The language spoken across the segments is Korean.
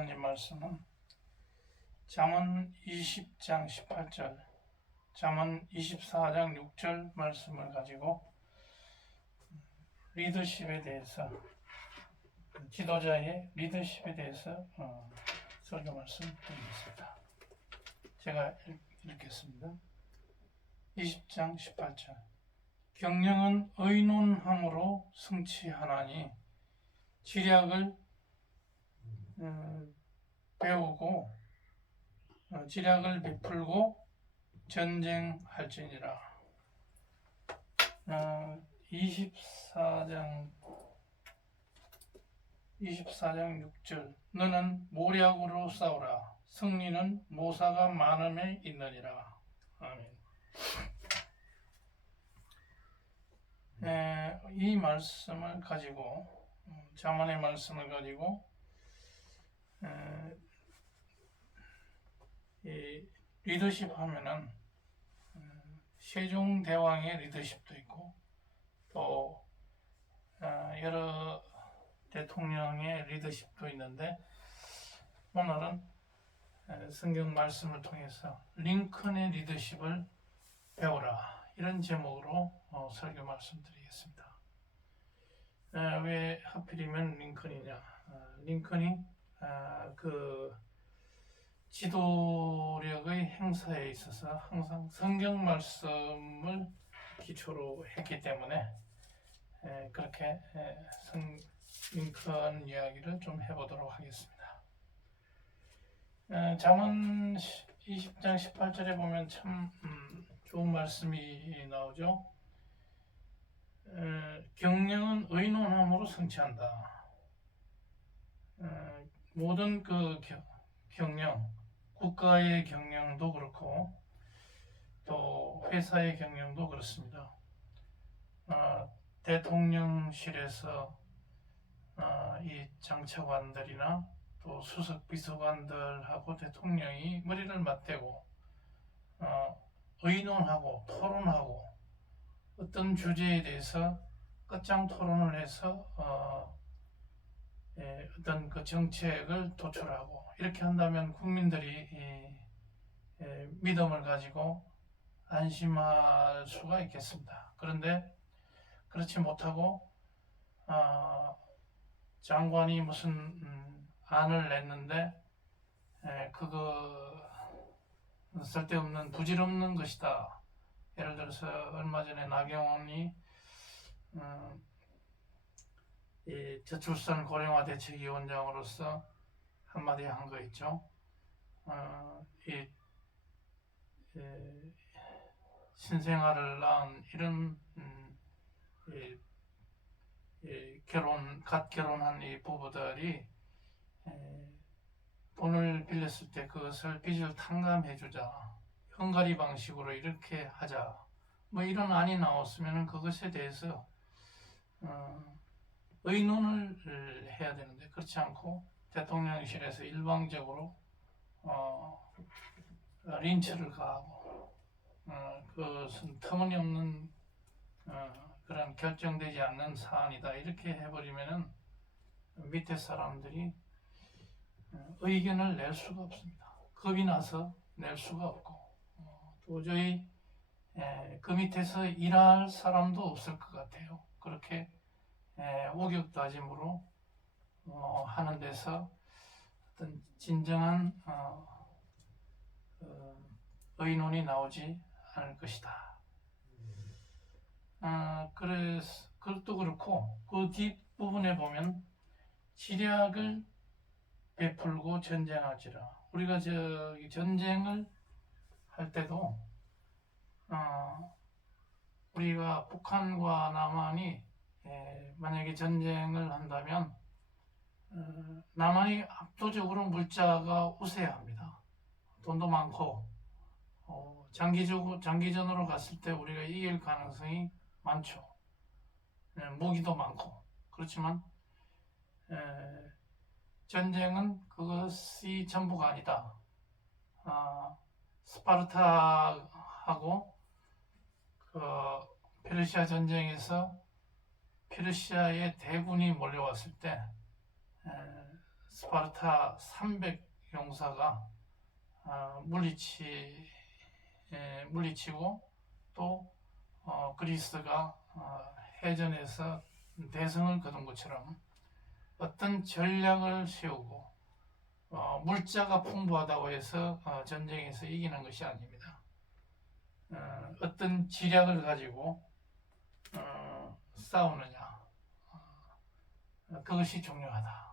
하나님 말씀은 잠언 20장 18절, 잠언 24장 6절 말씀을 가지고 리더십에 대해서, 지도자의 리더십에 대해서 설교 말씀 드리겠습니다. 제가 읽겠습니다. 20장 18절. 경영은 의논함으로 성취하나니 지략을 배우고 지략을 베풀고 전쟁할지니라. 24장 6절. 너는 모략으로 싸우라. 승리는 모사가 많음에 있느니라. 아멘. 이 말씀을 가지고, 잠언의 말씀을 가지고 이 리더십 하면은 세종대왕의 리더십도 있고 또 여러 대통령의 리더십도 있는데, 오늘은 성경 말씀을 통해서 링컨의 리더십을 배우라, 이런 제목으로 설교 말씀드리겠습니다. 왜 하필이면 링컨이냐? 링컨이 그 지도력의 행사에 있어서 항상 성경 말씀을 기초로 했기 때문에 그렇게 링컨 이야기를 좀 해보도록 하겠습니다. 잠언 20장 18절에 보면 참 좋은 말씀이 나오죠. 경영은 의논함으로 성취한다. 모든 그 경영, 국가의 경영도 그렇고 또 회사의 경영도 그렇습니다. 대통령실에서 이 장차관들이나 또 수석 비서관들하고 대통령이 머리를 맞대고 의논하고 토론하고 어떤 주제에 대해서 끝장 토론을 해서 어떤 그 정책을 도출하고, 이렇게 한다면 국민들이 믿음을 가지고 안심할 수가 있겠습니다. 그런데 그렇지 못하고 장관이 무슨 안을 냈는데 그거 쓸데없는 부질없는 것이다. 예를 들어서 얼마 전에 나경원이 이 저출산 고령화 대책위원장으로서 한마디 한 거 있죠. 신생아를 낳은 이런 갓 결혼한 이 부부들이 돈을 빌렸을 때 그것을 빚을 탕감해주자, 헝가리 방식으로 이렇게 하자, 뭐 이런 안이 나왔으면 그것에 대해서 의논을 해야 되는데, 그렇지 않고 대통령실에서 일방적으로 린치를 가하고 그것은 터무니없는 그런 결정되지 않는 사안이다, 이렇게 해버리면은 밑에 사람들이 의견을 낼 수가 없습니다. 겁이 나서 낼 수가 없고 도저히 그 밑에서 일할 사람도 없을 것 같아요. 그렇게 우격다짐으로 하는 데서 어떤 진정한 의논이 나오지 않을 것이다. 그래서 그것도 그렇고, 그 뒷부분에 보면 지략을 베풀고 전쟁하지라. 우리가 전쟁을 할 때도 우리가 북한과 남한이 만약에 전쟁을 한다면 남한이 압도적으로 물자가 우세합니다. 돈도 많고 장기전으로 갔을 때 우리가 이길 가능성이 많죠. 무기도 많고. 그렇지만 전쟁은 그것이 전부가 아니다. 스파르타하고 그 페르시아 전쟁에서 페르시아의 대군이 몰려왔을 때 스파르타 300 용사가 물리치고 또 그리스가 해전에서 대성을 거둔 것처럼 어떤 전략을 세우고 물자가 풍부하다고 해서 전쟁에서 이기는 것이 아닙니다. 어떤 지략을 가지고 싸우느냐, 그것이 중요하다.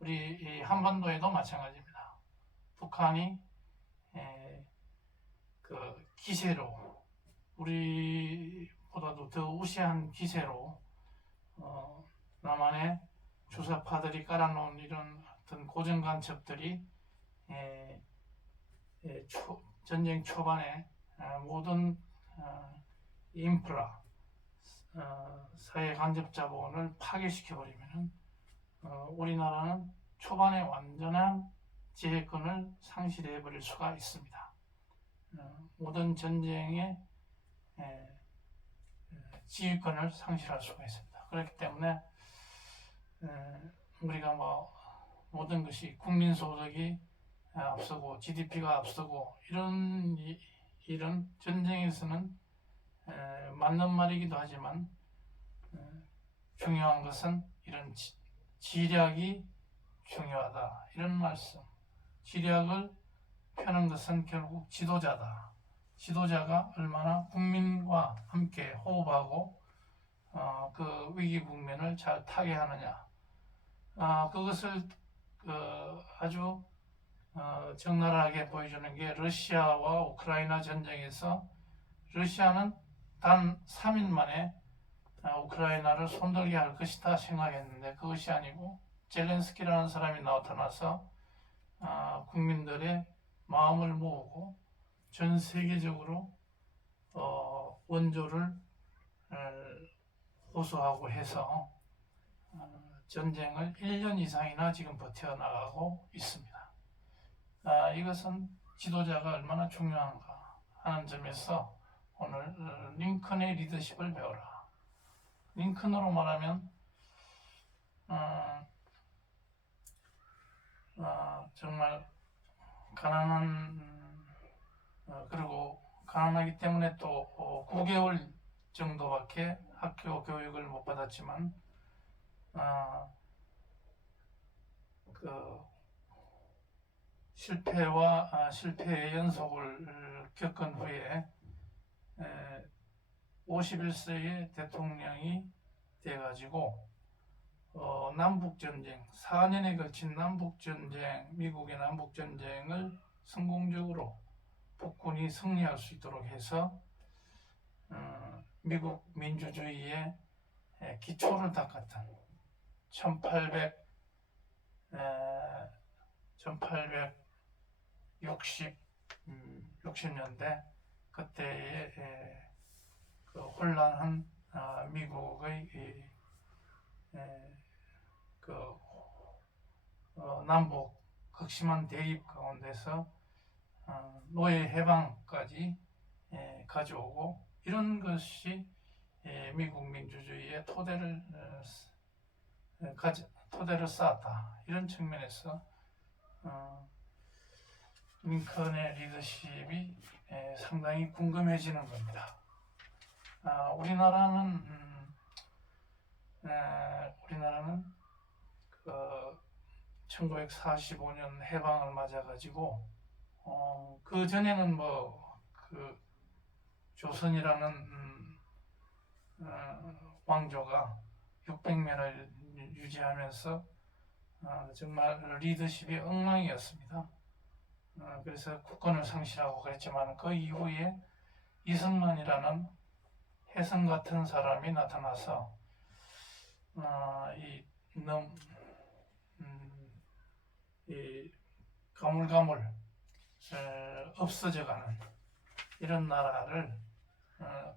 우리 이 한반도에도 마찬가지입니다. 북한이 그 기세로, 우리보다도 더 우세한 기세로 남한의 주사파들이 깔아놓은 이런 어떤 고정간첩들이 전쟁 초반에 모든 인프라, 사회 간접 자본을 파괴시켜버리면 우리나라는 초반에 완전한 지휘권을 상실해버릴 수가 있습니다. 모든 전쟁의 지휘권을 상실할 수가 있습니다. 그렇기 때문에 우리가 모든 것이 국민소득이 앞서고 GDP가 앞서고 이런 전쟁에서는 맞는 말이기도 하지만 중요한 것은 이런 지략이 중요하다, 이런 말씀. 지략을 펴는 것은 결국 지도자다. 지도자가 얼마나 국민과 함께 호흡하고 그 위기 국면을 잘 타개하느냐, 그것을 아주 적나라하게 보여주는 게 러시아와 우크라이나 전쟁에서 러시아는 단 3일 만에 우크라이나를 손들게 할 것이다 생각했는데 그것이 아니고 젤렌스키라는 사람이 나타나서 국민들의 마음을 모으고 전 세계적으로 원조를 호소하고 해서 전쟁을 1년 이상이나 지금 버텨나가고 있습니다. 이것은 지도자가 얼마나 중요한가 하는 점에서 오늘 링컨의 리더십을 배워라. 링컨으로 말하면 정말 가난한 그리고 가난하기 때문에 또 9개월 정도밖에 학교 교육을 못 받았지만 그 실패의 연속을 겪은 후에 51세의 대통령이 돼가지고 남북전쟁, 4년에 걸친 남북전쟁, 미국의 남북전쟁을 성공적으로 북군이 승리할 수 있도록 해서 미국 민주주의의 기초를 닦았던 1860년대 그때의 그 혼란한 미국의 남북 극심한 대립 가운데서 노예 해방까지 가져오고 이런 것이 미국 민주주의의 토대를 쌓았다. 이런 측면에서 링컨의 리더십이 상당히 궁금해지는 겁니다. 우리나라는 그 1945년 해방을 맞아가지고 그 전에는 그 조선이라는 왕조가 600년을 유지하면서 정말 리더십이 엉망이었습니다. 그래서 국권을 상실하고 그랬지만 그 이후에 이승만이라는 혜성 같은 사람이 나타나서 이 가물가물 없어져가는 이런 나라를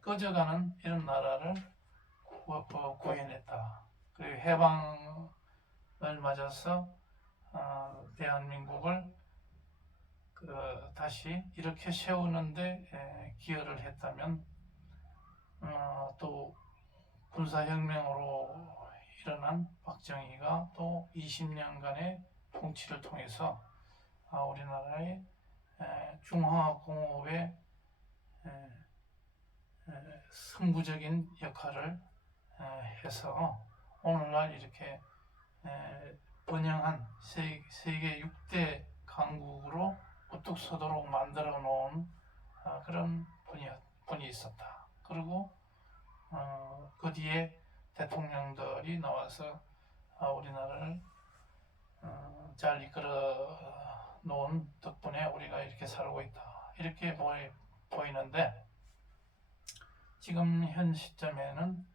꺼져가는 이런 나라를 구해냈다. 그리고 해방을 맞아서 대한민국을 다시 이렇게 세우는데 기여를 했다면 또 군사혁명으로 일어난 박정희가 또 20년간의 통치를 통해서 우리나라의 중화공업의 선구적인 역할을 해서 오늘날 이렇게 번영한 세계 6대 강국으로 우뚝 서도록 만들어 놓은 그런 분이 있었다. 그리고 그 뒤에 대통령들이 나와서 우리나라를 잘 이끌어 놓은 덕분에 우리가 이렇게 살고 있다. 이렇게 보이는데 지금 현 시점에는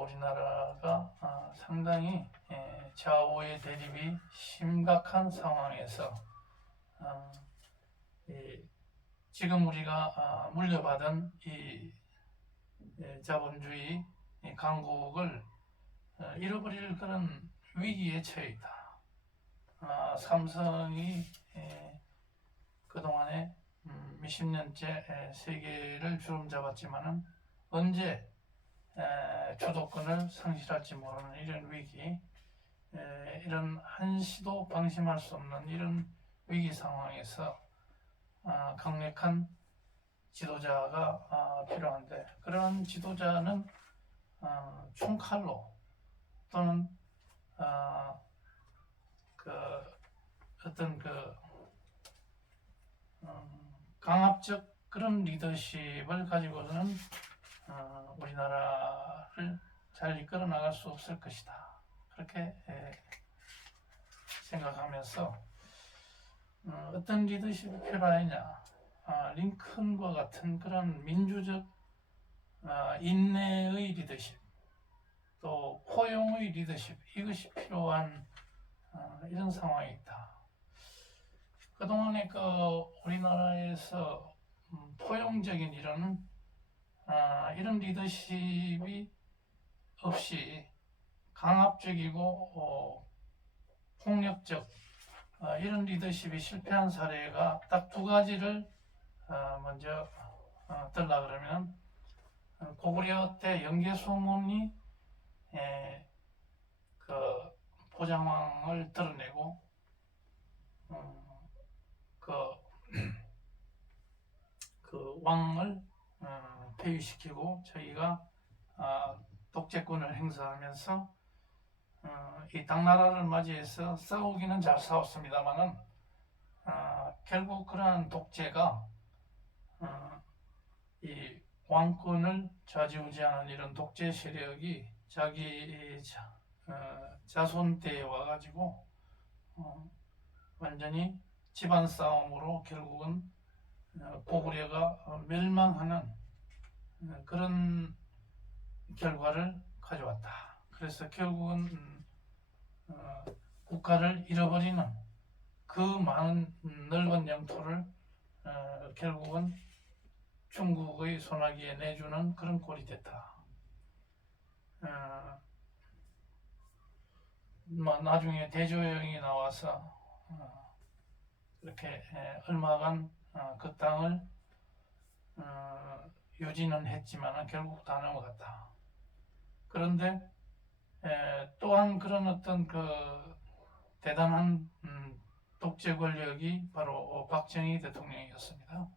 우리나라가 상당히 좌우의 대립이 심각한 상황에서 지금 우리가 물려받은 이 자본주의 강국을 잃어버릴 그런 위기에 처해 있다. 삼성이 그동안에 몇십 년째 세계를 주름잡았지만은 언제 주도권을 상실할지 모르는 이런 위기, 이런 한시도 방심할 수 없는 이런 위기 상황에서 강력한 지도자가 필요한데, 그런 지도자는 총칼로 또는 어떤 강압적 그런 리더십을 가지고는 우리나라를 잘 이끌어 나갈 수 없을 것이다. 그렇게 생각하면서 어떤 리더십이 필요하냐, 링컨과 같은 그런 민주적 인내의 리더십, 또 포용의 리더십, 이것이 필요한 이런 상황이 있다. 그동안에 우리나라에서 포용적인 이런 리더십이 없이 강압적이고 폭력적 이런 리더십이 실패한 사례가 딱 두 가지를 먼저 들라 그러면, 고구려 때 영계소문이 보장왕을 드러내고 그 왕을 폐위시키고 저희가 독재권을 행사하면서 이 당나라를 맞이해서 싸우기는 잘 싸웠습니다만은 결국 그러한 독재가 이 왕권을 좌지우지하는 이런 독재 세력이 자기 자손 때에 와가지고 완전히 집안 싸움으로 결국은 고구려가 멸망하는 그런 결과를 가져왔다. 그래서 결국은 국가를 잃어버리는 그 많은 넓은 영토를 결국은 중국의 손아귀에 내주는 그런 꼴이 됐다. 나중에 대조영이 나와서 이렇게 얼마간 그 땅을 유지는 했지만 결국 다 넘어갔다. 그런데 또한 그런 어떤 대단한 독재 권력이 바로 박정희 대통령이었습니다.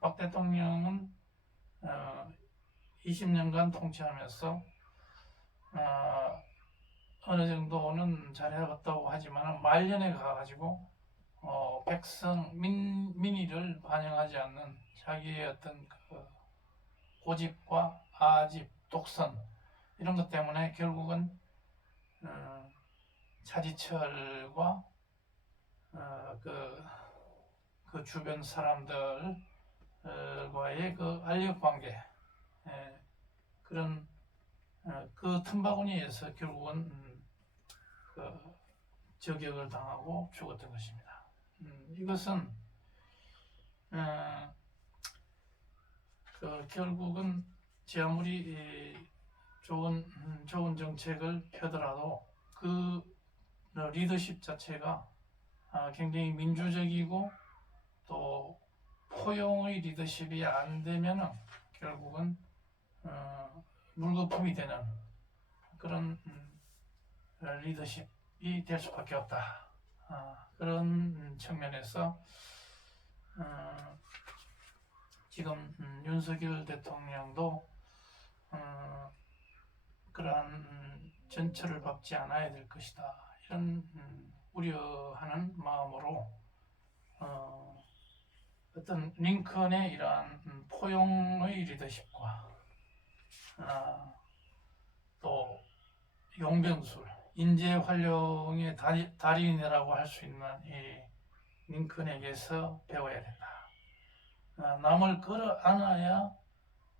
박 대통령은 20년간 통치하면서 어느 정도는 잘해봤다고 하지만 말년에 가가지고 민의를 반영하지 않는 자기의 어떤 고집과 아집, 독선 이런 것 때문에 결국은 차지철과 그 주변 사람들과의 알력 관계, 그런 그 틈바구니에서 결국은 저격을 당하고 죽었던 것입니다. 이것은 결국은 제 아무리 좋은 정책을 펴더라도 그 리더십 자체가 굉장히 민주적이고 또 포용의 리더십이 안 되면은 결국은 물거품이 되는 그런 리더십이 될 수밖에 없다. 그런 측면에서 지금 윤석열 대통령도 그러한 전철을 밟지 않아야 될 것이다. 이런 우려하는 마음으로 어떤 링컨의 이러한 포용의 리더십과 또 용병술, 인재 활용의 달인이라고 할 수 있는 이 링컨에게서 배워야 된다. 남을 끌어안아야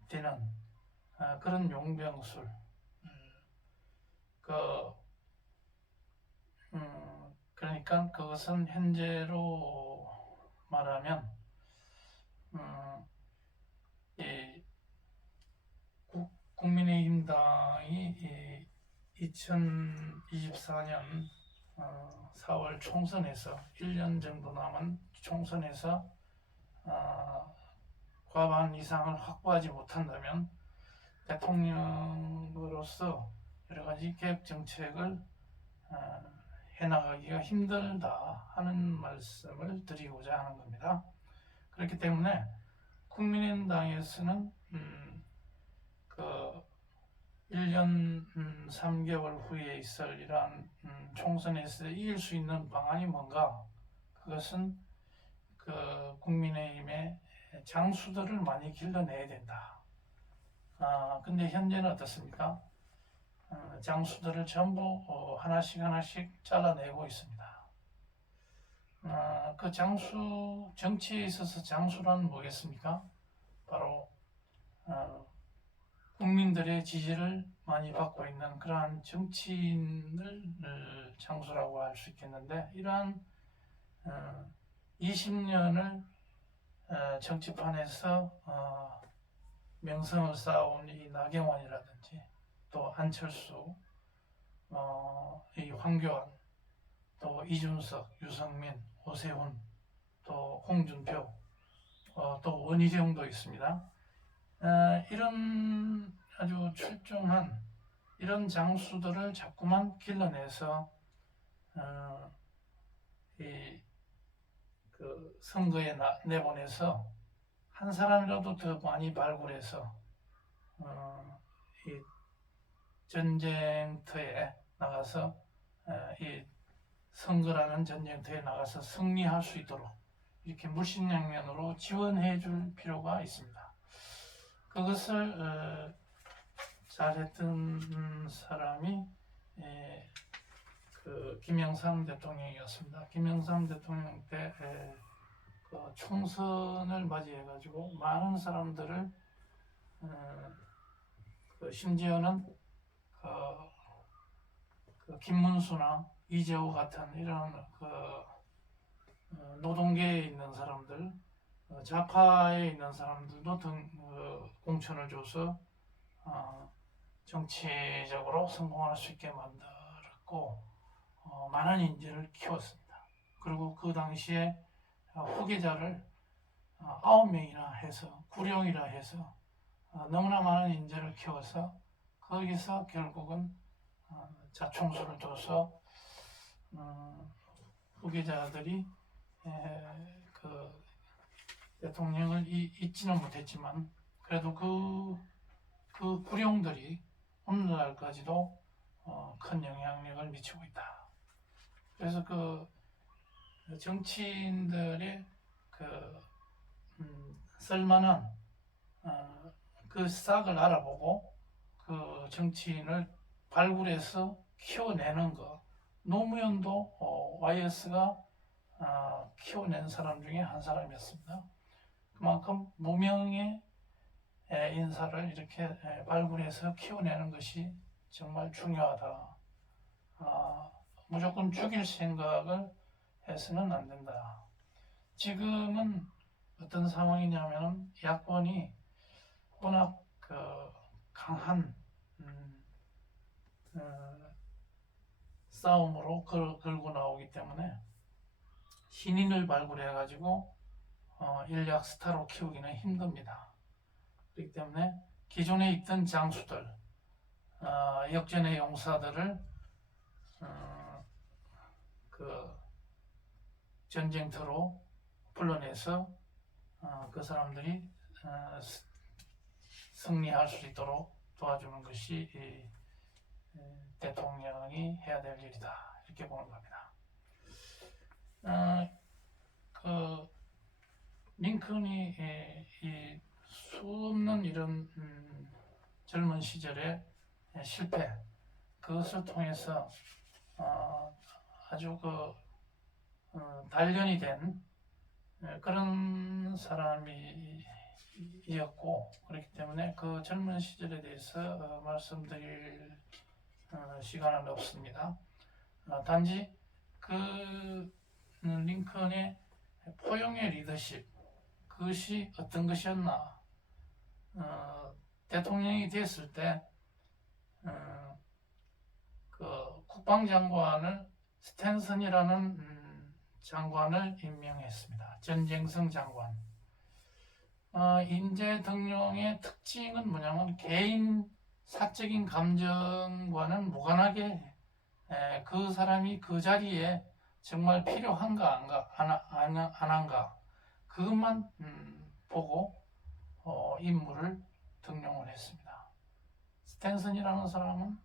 되는 그런 용병술. 그러니까 그것은 현재로 말하면 이 국민의힘 당이 2024년 4월 총선에서 1년 정도 남은 총선에서 과반 이상을 확보하지 못한다면 대통령으로서 여러 가지 개혁 정책을 해나가기가 힘들다 하는 말씀을 드리고자 하는 겁니다. 그렇기 때문에 국민의당에서는 그 1년 3개월 후에 있을 이러한 총선에서 이길 수 있는 방안이 뭔가, 그것은 그 국민의힘의 장수들을 많이 길러내야 된다. 근데 현재는 어떻습니까? 장수들을 전부 하나씩 잘라내고 있습니다. 그 장수, 정치에 있어서 장수란 뭐겠습니까? 바로 국민들의 지지를 많이 받고 있는 그러한 정치인을 장수라고 할 수 있겠는데, 이러한 20년을 정치판에서 명성을 쌓아온 이 나경원이라든지 또 안철수, 이 황교안, 또 이준석, 유승민, 오세훈, 또 홍준표, 또 원희룡도 있습니다. 이런 아주 출중한 이런 장수들을 자꾸만 길러내서 그 선거에 내보내서 한 사람이라도 더 많이 발굴해서 이 전쟁터에 나가서 이 선거라는 전쟁터에 나가서 승리할 수 있도록 이렇게 물심양면으로 지원해 줄 필요가 있습니다. 그것을 잘했던 사람이 그 김영삼 대통령이었습니다. 김영삼 대통령 때 그 총선을 맞이해가지고 많은 사람들을 그 심지어는 그 김문수나 이재호 같은 이런 그 노동계에 있는 사람들, 좌파에 있는 사람들도 공천을 줘서 정치적으로 성공할 수 있게 만들었고 많은 인재를 키웠습니다. 그리고 그 당시에 후계자를 9명이나 해서, 9령이라 해서 너무나 많은 인재를 키워서 거기서 결국은 자총수를 둬서 후계자들이 그 대통령을 잊지는 못했지만 그래도 그 구령들이 오늘날까지도 큰 영향력을 미치고 있다. 그래서 그 정치인들의 그 쓸만한 그 싹을 알아보고 그 정치인을 발굴해서 키워내는 것, 노무현도 YS가 키워낸 사람 중에 한 사람이었습니다. 그만큼 무명의 인사를 이렇게 발굴해서 키워내는 것이 정말 중요하다. 무조건 죽일 생각을 해서는 안 된다. 지금은 어떤 상황이냐면 야권이 워낙 그 강한 싸움으로 걸고 나오기 때문에 신인을 발굴해가지고 인력 스타로 키우기는 힘듭니다. 그렇기 때문에 기존에 있던 장수들, 역전의 용사들을 그 전쟁터로 불러내서 그 사람들이 승리할 수 있도록 도와주는 것이 대통령이 해야 될 일이다, 이렇게 보는 겁니다. 그 링컨이 이 수없는 이런 젊은 시절의 실패, 그것을 통해서 아주 단련이 된 그런 사람이었고, 그렇기 때문에 그 젊은 시절에 대해서 말씀드릴 시간은 없습니다. 단지 그 링컨의 포용의 리더십, 그것이 어떤 것이었나. 대통령이 됐을 때 그 국방장관을 스탠슨이라는 장관을 임명했습니다. 전쟁성 장관. 인재 등용의 특징은 뭐냐면 개인 사적인 감정과는 무관하게 그 사람이 그 자리에 정말 필요한가 안 한가, 그것만 보고 인물을 등용을 했습니다. 스탠슨이라는 사람은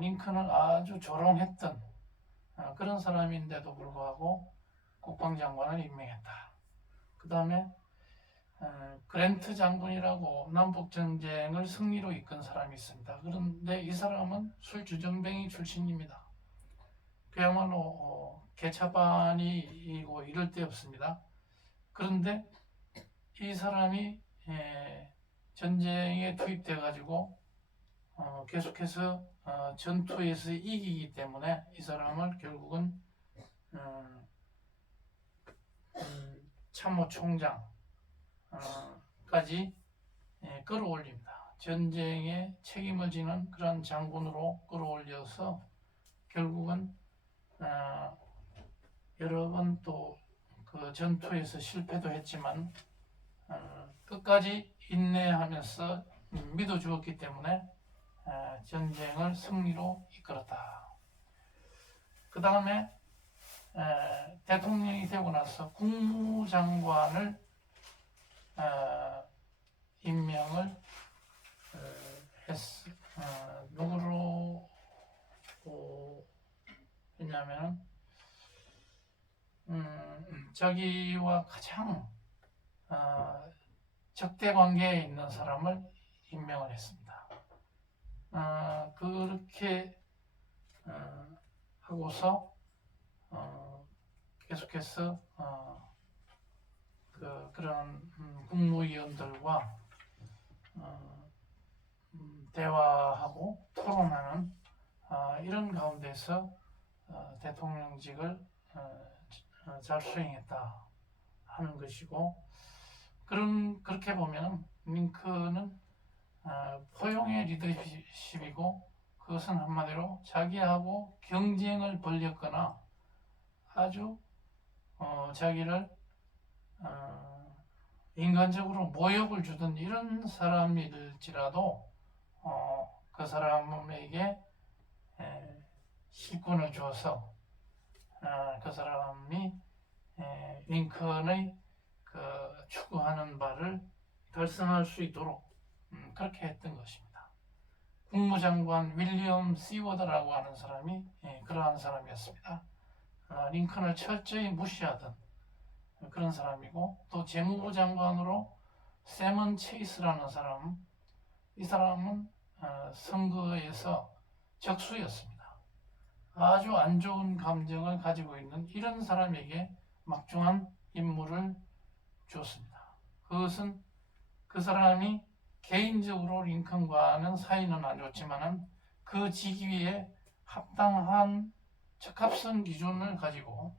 링컨을 아주 조롱했던 그런 사람인데도 불구하고 국방장관을 임명했다. 그 다음에 그랜트 장군이라고 남북전쟁을 승리로 이끈 사람이 있습니다. 그런데 이 사람은 술주정뱅이 출신입니다. 그야말로 개차반이고 이럴 데 없습니다. 그런데 이 사람이 전쟁에 투입돼 가지고 계속해서 전투에서 이기기 때문에 이 사람을 결국은 참모총장까지 끌어올립니다. 전쟁에 책임을 지는 그런 장군으로 끌어올려서 결국은 여러 번 또 그 전투에서 실패도 했지만 끝까지 인내하면서 믿어주었기 때문에 전쟁을 승리로 이끌었다. 그 다음에 대통령이 되고 나서 국무장관을 임명을 누구로 했냐면 자기와 가장 적대 관계에 있는 사람을 임명을 했습니다. 그렇게 하고서 계속해서 그런 국무위원들과 대화하고 토론하는 이런 가운데서 대통령직을 잘 수행했다 하는 것이고, 그렇게 보면 링컨은 포용의 리더십이고, 그것은 한마디로 자기하고 경쟁을 벌였거나 아주 자기를 인간적으로 모욕을 주던 이런 사람일지라도 그 사람에게 실권을 주어서 그 사람이 링컨의 그 추구하는 바를 달성할 수 있도록 그렇게 했던 것입니다. 국무장관 윌리엄 시워드라고 하는 사람이 그러한 사람이었습니다. 링컨을 철저히 무시하던 그런 사람이고, 또 재무부 장관으로 세먼 체이스라는 사람, 이 사람은 선거에서 적수였습니다. 아주 안 좋은 감정을 가지고 있는 이런 사람에게 막중한 임무를 주었습니다. 그것은 그 사람이 개인적으로 링컨과는 사이는 안 좋지만은 그 직위에 합당한 적합성 기준을 가지고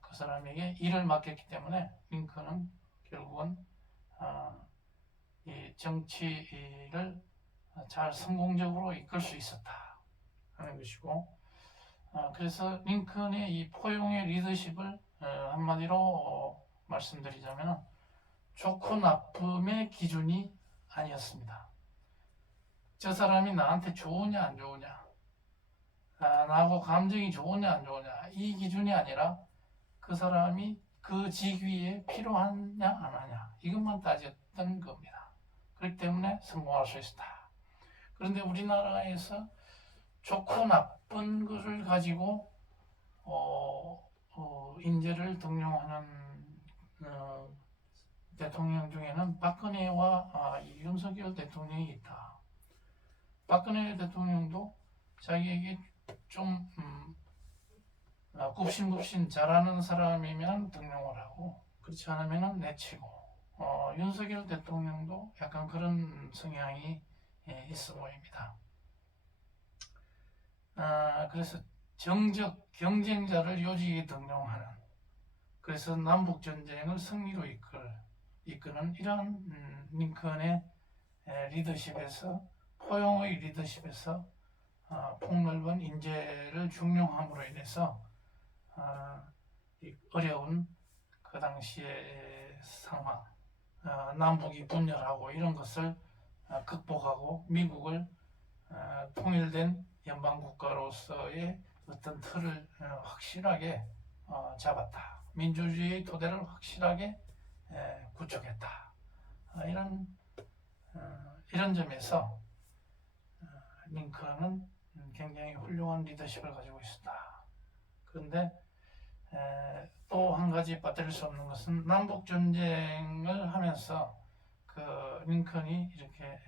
그 사람에게 일을 맡겼기 때문에 링컨은 결국은 이 정치를 잘 성공적으로 이끌 수 있었다 하는 것이고, 그래서 링컨의 이 포용의 리더십을 한마디로 말씀드리자면 좋고 나쁨의 기준이 아니었습니다. 저 사람이 나한테 좋으냐 안 좋으냐, 나하고 감정이 좋으냐 안 좋으냐, 이 기준이 아니라 그 사람이 그 직위에 필요하냐 안 하냐, 이것만 따졌던 겁니다. 그렇기 때문에 성공할 수 있었다. 그런데 우리나라에서 좋고 나쁜 것을 가지고 인재를 등용하는 대통령 중에는 박근혜와 윤석열 대통령이 있다. 박근혜 대통령도 자기에게 좀 굽신굽신 잘하는 사람이면 등용을 하고, 그렇지 않으면 내치고, 윤석열 대통령도 약간 그런 성향이 있어 보입니다. 그래서 정적 경쟁자를 요직에 등용하는, 그래서 남북전쟁을 승리로 이끄는 이러한 링컨의 리더십에서, 포용의 리더십에서 폭넓은 인재를 중용함으로 인해서 이 어려운 그 당시의 상황, 남북이 분열하고 이런 것을 극복하고 미국을 통일된 연방국가로서의 어떤 틀을 확실하게 잡았다. 민주주의의 토대를 확실하게 구축했다. 이런 점에서 링컨은 굉장히 훌륭한 리더십을 가지고 있었다. 그런데 또 한 가지 빠뜨릴 수 없는 것은 남북 전쟁을 하면서 그 링컨이 이렇게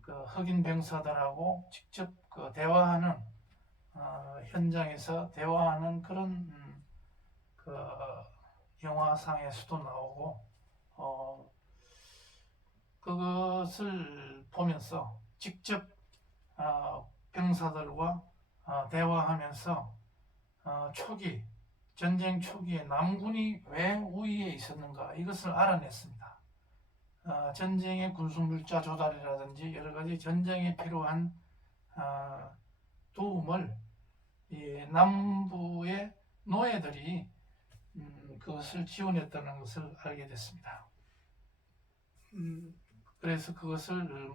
그 흑인 병사들하고 직접 그 대화하는, 현장에서 대화하는 그런 그 영화상에서도 나오고, 그것을 보면서 직접 병사들과 대화하면서 전쟁 초기에 남군이 왜 우위에 있었는가, 이것을 알아냈습니다. 전쟁의 군수물자 조달이라든지 여러 가지 전쟁에 필요한 도움을 이 남부의 노예들이 그것을 지원했다는 것을 알게 됐습니다. 그래서 그것을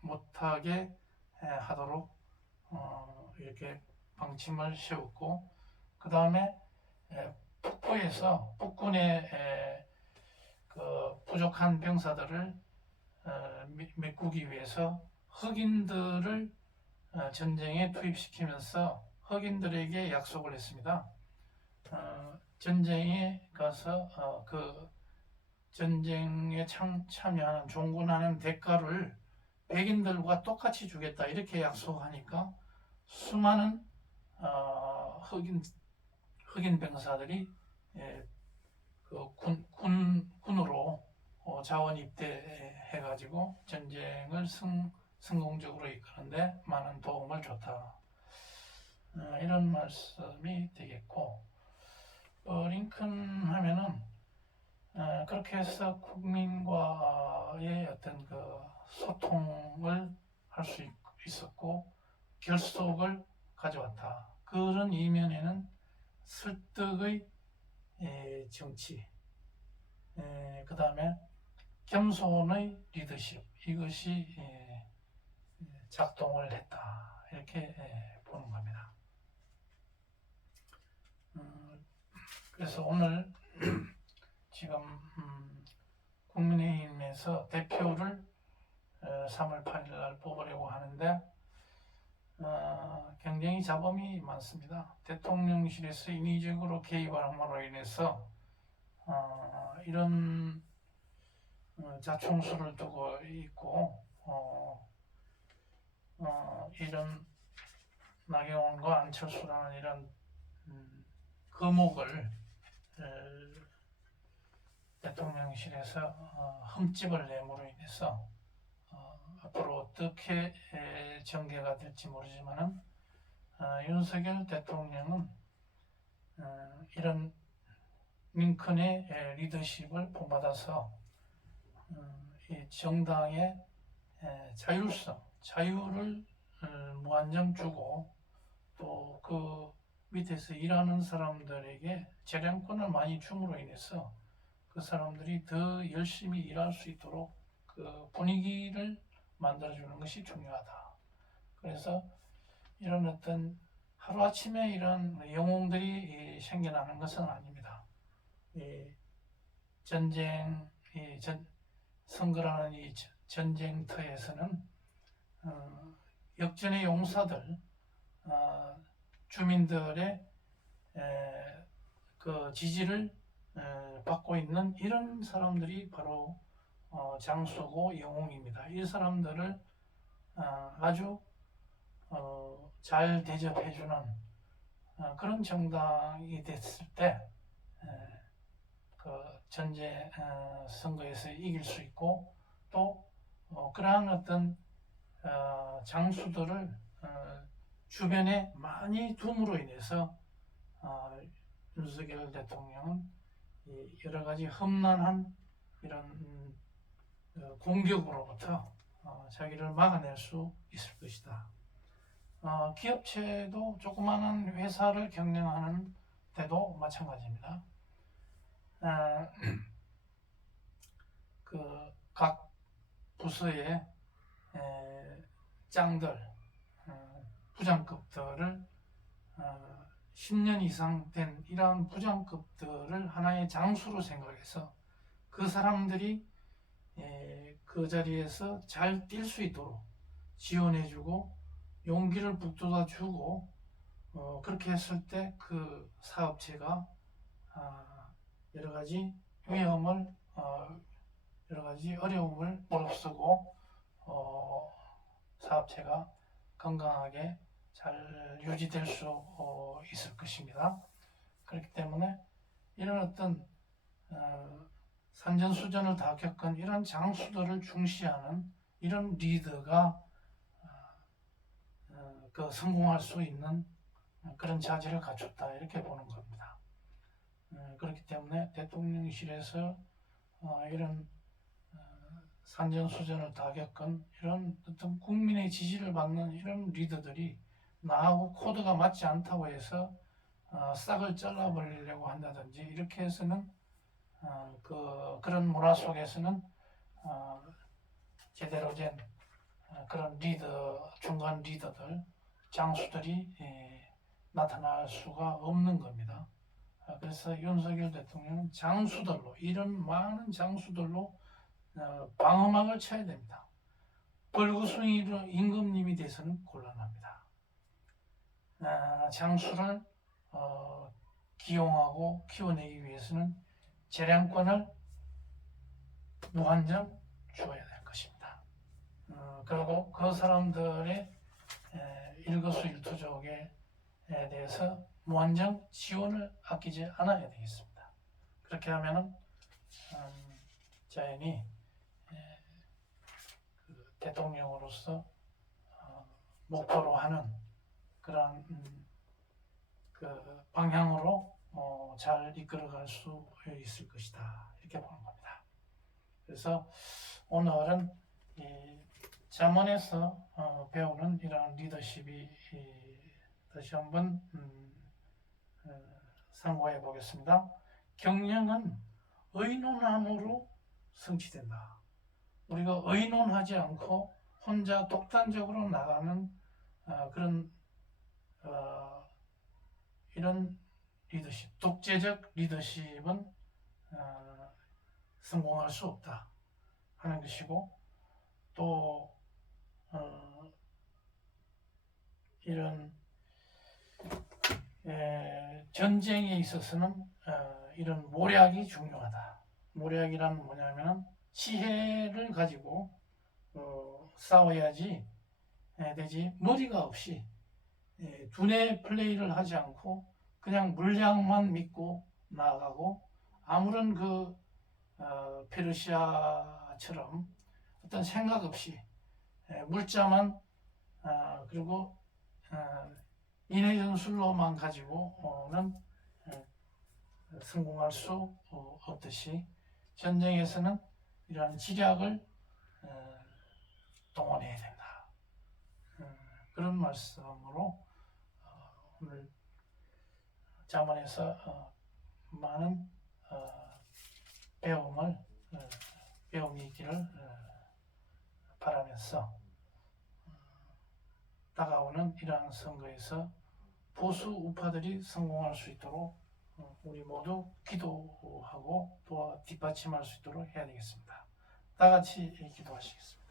못하게 하도록 이렇게 방침을 세웠고, 그 다음에 북부에서 북군의 그 부족한 병사들을 메꾸기 위해서 흑인들을 전쟁에 투입시키면서 흑인들에게 약속을 했습니다. 전쟁에 가서 그 전쟁에 참여하는, 종군하는 대가를 백인들과 똑같이 주겠다, 이렇게 약속하니까 수많은 흑인 병사들이 그 군으로 자원 입대해가지고 전쟁을 성공적으로 이끄는데 많은 도움을 줬다. 이런 말씀이 되겠고, 링컨 하면은 그렇게 해서 국민과의 어떤 그 소통을 할 수 있었고 결속을 가져왔다. 그런 이면에는 설득의 정치, 그 다음에 겸손의 리더십, 이것이 작동을 했다, 이렇게 보는 겁니다. 그래서 오늘 지금 국민의힘에서 대표를 3월 8일 날 뽑으려고 하는데 굉장히 잡음이 많습니다. 대통령실에서 인위적으로 개입함으로 인해서 이런 자충수를 두고 있고, 이런 나경원과 안철수라는 이런 거목을 대통령실에서 흠집을 내므로 인해서 앞으로 어떻게 전개가 될지 모르지만은 윤석열 대통령은 이런 링컨의 리더십을 본받아서 이 정당의 자율성, 자유를 무한정 주고, 또 그 밑에서 일하는 사람들에게 재량권을 많이 줌으로 인해서 그 사람들이 더 열심히 일할 수 있도록 그 분위기를 만들어주는 것이 중요하다. 그래서 이런 어떤 하루아침에 이런 영웅들이 생겨나는 것은 아닙니다. 이 전쟁, 선거라는 이 전쟁터에서는 역전의 용사들, 주민들의 그 지지를 받고 있는 이런 사람들이 바로 장수고 영웅입니다. 이 사람들을 아주 잘 대접해주는 그런 정당이 됐을 때 그 전제 선거에서 이길 수 있고 또 그러한 어떤 장수들을 주변에 많이 둠으로 인해서 윤석열 대통령은 여러 가지 험난한 이런 공격으로부터 자기를 막아낼 수 있을 것이다. 기업체도 조그마한 회사를 경영하는 데도 마찬가지입니다. 그 각 부서의 짱들, 부장급들을 10년 이상 된 이러한 부장급들을 하나의 장수로 생각해서 그 사람들이 그 자리에서 잘 뛸 수 있도록 지원해주고 용기를 북돋아주고 그렇게 했을 때 그 사업체가 여러 가지 위험을 여러 가지 어려움을 무릅쓰고 사업체가 건강하게 잘 유지될 수 있을 것입니다. 그렇기 때문에 이런 어떤 산전수전을 다 겪은 이런 장수들을 중시하는 이런 리더가 그 성공할 수 있는 그런 자질을 갖췄다 이렇게 보는 겁니다. 그렇기 때문에 대통령실에서 이런 산전수전을 다 겪은 이런 어떤 국민의 지지를 받는 이런 리더들이 나하고 코드가 맞지 않다고 해서 싹을 잘라버리려고 한다든지 이렇게 해서는 그런 문화 속에서는 제대로 된 그런 리더, 중간 리더들, 장수들이 나타날 수가 없는 겁니다. 그래서 윤석열 대통령은 장수들로, 이런 많은 장수들로 방어막을 쳐야 됩니다. 벌구숭이로 임금님이 돼서는 곤란합니다. 장수를 기용하고 키워내기 위해서는 재량권을 무한정 주어야 될 것입니다. 그리고 그 사람들의 일거수일투족에 대해서 무한정 지원을 아끼지 않아야 되겠습니다. 그렇게 하면은 자연히 그 대통령으로서 목표로 하는 그런 그 방향으로 잘 이끌어갈 수 있을 것이다 이렇게 보는 겁니다. 그래서 오늘은 이 잠언에서 배우는 이러한 리더십이 다시 한번 상고해 보겠습니다. 경영은 의논함으로 성취된다. 우리가 의논하지 않고 혼자 독단적으로 나가는 그런 이런 리더십, 독재적 리더십은 성공할 수 없다 하는 것이고, 또 이런 전쟁에 있어서는 이런 모략이 중요하다. 모략이란 뭐냐면 지혜를 가지고 싸워야지 되지, 머리가 없이 두뇌 플레이를 하지 않고 그냥 물량만 믿고 나아가고 아무런 그 페르시아처럼 어떤 생각 없이 물자만 그리고 인해 전술로만 가지고는 성공할 수 없듯이 전쟁에서는 이러한 지략을 동원해야 된다. 그런 말씀으로 오늘 잠언에서 많은 배움이 있기를 바랍니다. 바라면서 다가오는 이러한 선거에서 보수 우파들이 성공할 수 있도록 우리 모두 기도하고 또 뒷받침할 수 있도록 해야 되겠습니다. 다 같이 기도하시겠습니다.